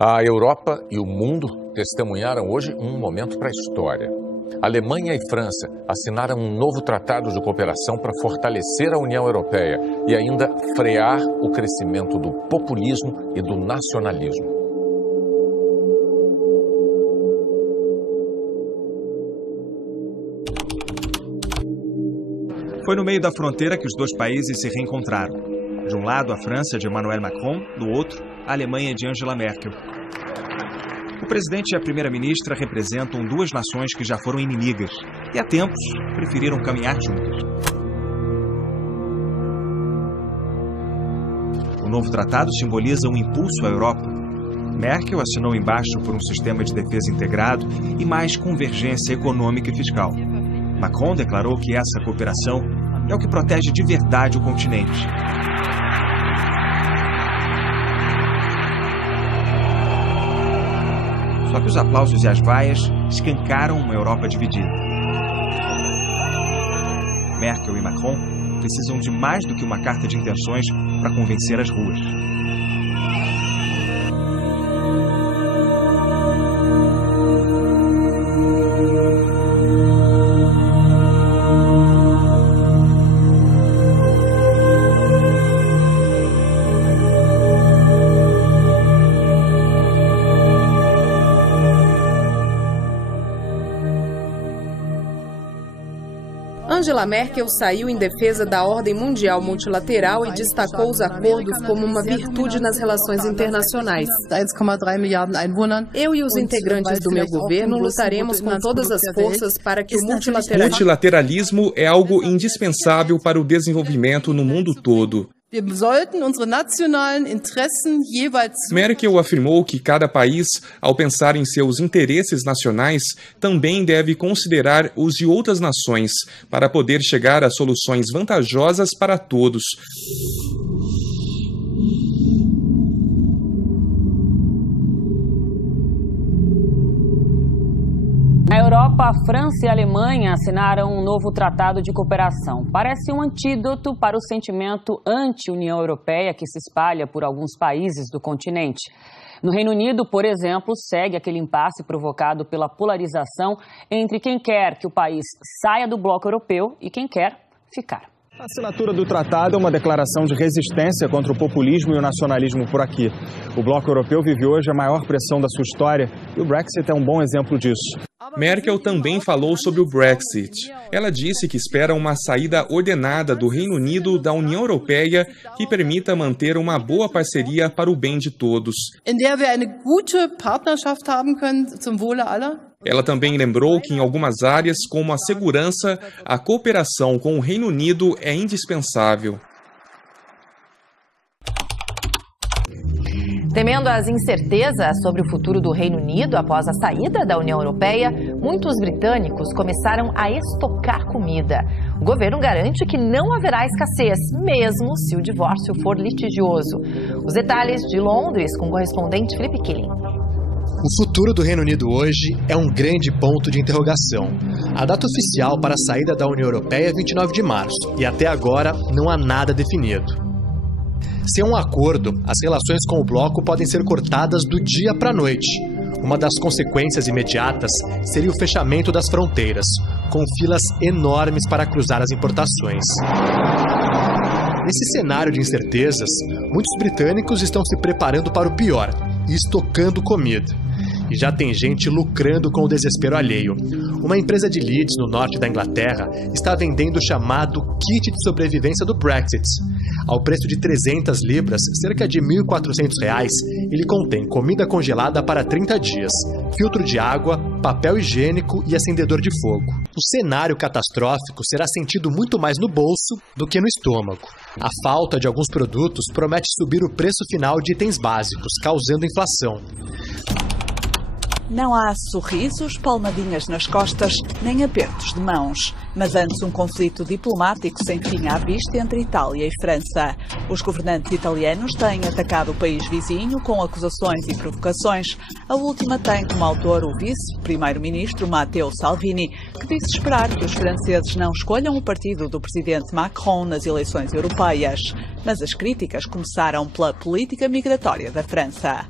A Europa e o mundo testemunharam hoje um momento para a história. Alemanha e França assinaram um novo tratado de cooperação para fortalecer a União Europeia e ainda frear o crescimento do populismo e do nacionalismo. Foi no meio da fronteira que os dois países se reencontraram. De um lado, a França de Emmanuel Macron, do outro, a Alemanha de Angela Merkel. O presidente e a primeira-ministra representam duas nações que já foram inimigas e há tempos preferiram caminhar juntas. O novo tratado simboliza um impulso à Europa. Merkel assinou embaixo por um sistema de defesa integrado e mais convergência econômica e fiscal. Macron declarou que essa cooperação é o que protege de verdade o continente. Só que os aplausos e as vaias escancaram uma Europa dividida. Merkel e Macron precisam de mais do que uma carta de intenções para convencer as ruas. Angela Merkel saiu em defesa da ordem mundial multilateral e destacou os acordos como uma virtude nas relações internacionais. Eu e os integrantes do meu governo lutaremos com todas as forças para que o multilateralismo é algo indispensável para o desenvolvimento no mundo todo. Merkel afirmou que cada país, ao pensar em seus interesses nacionais, também deve considerar os de outras nações para poder chegar a soluções vantajosas para todos. Na Europa, a França e a Alemanha assinaram um novo tratado de cooperação. Parece um antídoto para o sentimento anti-União Europeia que se espalha por alguns países do continente. No Reino Unido, por exemplo, segue aquele impasse provocado pela polarização entre quem quer que o país saia do bloco europeu e quem quer ficar. A assinatura do tratado é uma declaração de resistência contra o populismo e o nacionalismo por aqui. O bloco europeu vive hoje a maior pressão da sua história e o Brexit é um bom exemplo disso. Merkel também falou sobre o Brexit. Ela disse que espera uma saída ordenada do Reino Unido da União Europeia que permita manter uma boa parceria para o bem de todos. Ela também lembrou que em algumas áreas, como a segurança, a cooperação com o Reino Unido é indispensável. Temendo as incertezas sobre o futuro do Reino Unido após a saída da União Europeia, muitos britânicos começaram a estocar comida. O governo garante que não haverá escassez, mesmo se o divórcio for litigioso. Os detalhes de Londres com o correspondente Felipe Killing. O futuro do Reino Unido hoje é um grande ponto de interrogação. A data oficial para a saída da União Europeia é 29 de março e até agora não há nada definido. Sem um acordo, as relações com o bloco podem ser cortadas do dia para a noite. Uma das consequências imediatas seria o fechamento das fronteiras, com filas enormes para cruzar as importações. Nesse cenário de incertezas, muitos britânicos estão se preparando para o pior e estocando comida. E já tem gente lucrando com o desespero alheio. Uma empresa de Leeds, no norte da Inglaterra, está vendendo o chamado kit de sobrevivência do Brexit. Ao preço de 300 libras, cerca de R$ 1.400, ele contém comida congelada para 30 dias, filtro de água, papel higiênico e acendedor de fogo. O cenário catastrófico será sentido muito mais no bolso do que no estômago. A falta de alguns produtos promete subir o preço final de itens básicos, causando inflação. Não há sorrisos, palmadinhas nas costas, nem apertos de mãos. Mas antes um conflito diplomático sem fim à vista entre Itália e França. Os governantes italianos têm atacado o país vizinho com acusações e provocações. A última tem como autor o vice-primeiro-ministro Matteo Salvini, que disse esperar que os franceses não escolham o partido do presidente Macron nas eleições europeias. Mas as críticas começaram pela política migratória da França.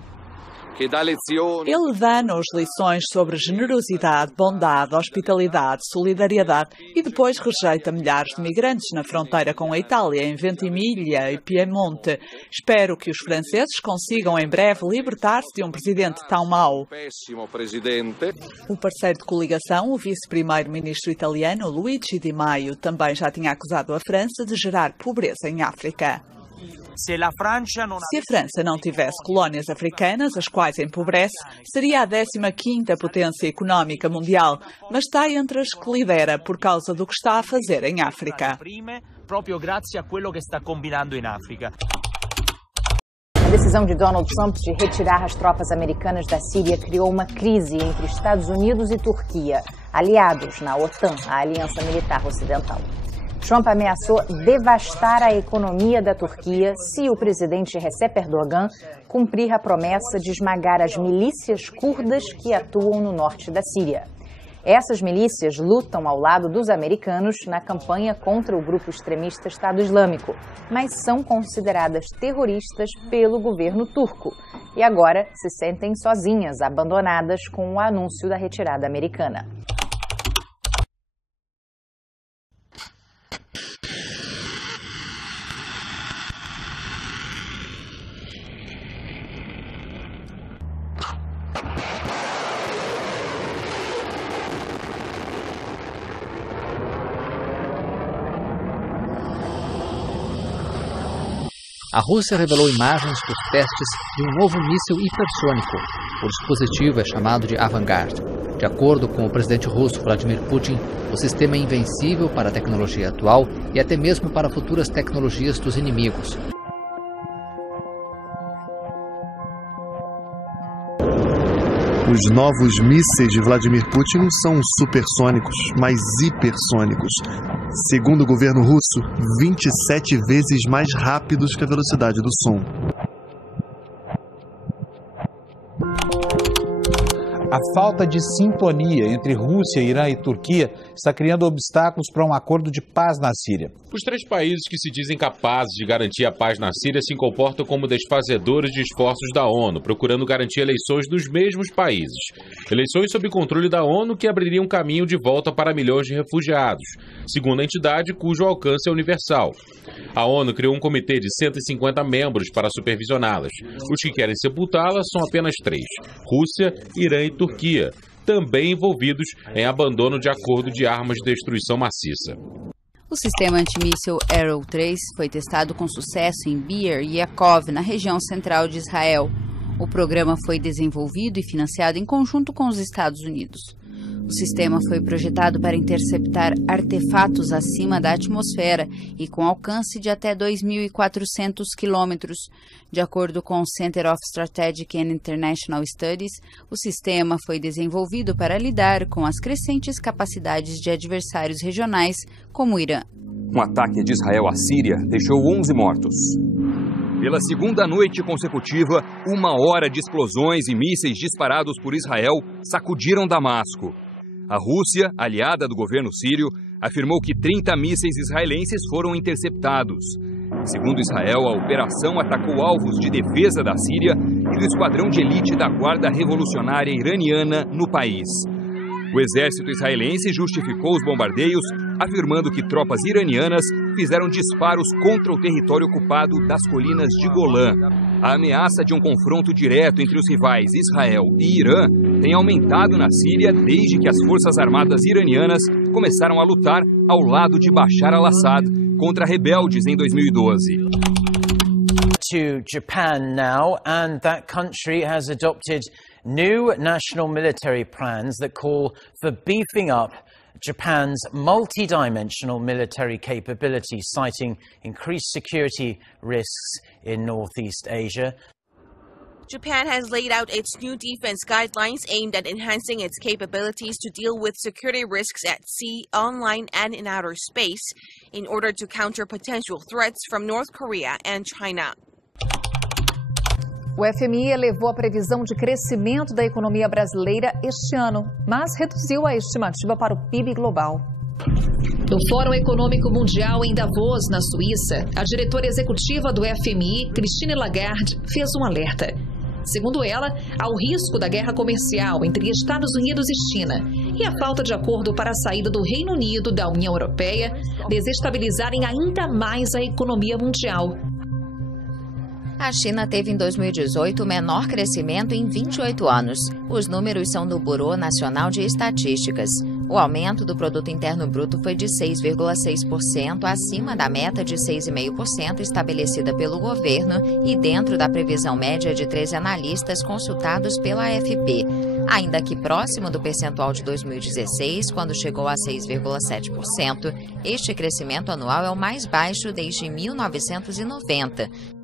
Ele dá-nos lições sobre generosidade, bondade, hospitalidade, solidariedade e depois rejeita milhares de migrantes na fronteira com a Itália, em Ventimiglia e Piemonte. Espero que os franceses consigam em breve libertar-se de um presidente tão mau. O parceiro de coligação, o vice-primeiro-ministro italiano Luigi Di Maio, também já tinha acusado a França de gerar pobreza em África. Se a França não tivesse colónias africanas, as quais empobrece, seria a 15ª potência económica mundial, mas está entre as que lidera por causa do que está a fazer em África. A decisão de Donald Trump de retirar as tropas americanas da Síria criou uma crise entre Estados Unidos e Turquia, aliados na OTAN, a Aliança Militar Ocidental. Trump ameaçou devastar a economia da Turquia se o presidente Recep Erdogan cumprir a promessa de esmagar as milícias curdas que atuam no norte da Síria. Essas milícias lutam ao lado dos americanos na campanha contra o grupo extremista Estado Islâmico, mas são consideradas terroristas pelo governo turco e agora se sentem sozinhas, abandonadas com o anúncio da retirada americana. A Rússia revelou imagens dos testes de um novo míssil hipersônico. O dispositivo é chamado de Avangard. De acordo com o presidente russo Vladimir Putin, o sistema é invencível para a tecnologia atual e até mesmo para futuras tecnologias dos inimigos. Os novos mísseis de Vladimir Putin não são supersônicos, mas hipersônicos. Segundo o governo russo, 27 vezes mais rápidos que a velocidade do som. A falta de sintonia entre Rússia, Irã e Turquia está criando obstáculos para um acordo de paz na Síria. Os três países que se dizem capazes de garantir a paz na Síria se comportam como desfazedores de esforços da ONU, procurando garantir eleições dos mesmos países. Eleições sob controle da ONU que abririam um caminho de volta para milhões de refugiados, segundo a entidade cujo alcance é universal. A ONU criou um comitê de 150 membros para supervisioná-las. Os que querem sepultá-la são apenas 3: Rússia, Irã e Turquia, também envolvidos em abandono de acordo de armas de destruição maciça. O sistema antimíssil Arrow 3 foi testado com sucesso em Be'er Yaakov, na região central de Israel. O programa foi desenvolvido e financiado em conjunto com os Estados Unidos. O sistema foi projetado para interceptar artefatos acima da atmosfera e com alcance de até 2.400 quilômetros. De acordo com o Center of Strategic and International Studies, o sistema foi desenvolvido para lidar com as crescentes capacidades de adversários regionais, como o Irã. Um ataque de Israel à Síria deixou 11 mortos. Pela segunda noite consecutiva, 1 hora de explosões e mísseis disparados por Israel sacudiram Damasco. A Rússia, aliada do governo sírio, afirmou que 30 mísseis israelenses foram interceptados. Segundo Israel, a operação atacou alvos de defesa da Síria e do esquadrão de elite da Guarda Revolucionária Iraniana no país. O exército israelense justificou os bombardeios, afirmando que tropas iranianas fizeram disparos contra o território ocupado das colinas de Golã. A ameaça de um confronto direto entre os rivais Israel e Irã tem aumentado na Síria desde que as forças armadas iranianas começaram a lutar ao lado de Bashar al-Assad contra rebeldes em 2012. To Japan now, and that country has adopted new national military plans that call for beefing up Japan's multi-dimensional military capability, citing increased security risks in Northeast Asia. Japan has laid out its new defense guidelines aimed at enhancing its capabilities to deal with security risks at sea, online, and in outer space in order to counter potential threats from North Korea and China. O FMI elevou a previsão de crescimento da economia brasileira este ano, mas reduziu a estimativa para o PIB global. No Fórum Econômico Mundial em Davos, na Suíça, a diretora executiva do FMI, Christine Lagarde, fez um alerta. segundo ela, ao risco da guerra comercial entre Estados Unidos e China e a falta de acordo para a saída do Reino Unido da União Europeia desestabilizarem ainda mais a economia mundial. A China teve em 2018 o menor crescimento em 28 anos. Os números são do Bureau Nacional de Estatísticas. O aumento do Produto Interno Bruto foi de 6,6%, acima da meta de 6,5% estabelecida pelo governo e dentro da previsão média de 13 analistas consultados pela AFP. Ainda que próximo do percentual de 2016, quando chegou a 6,7%, este crescimento anual é o mais baixo desde 1990.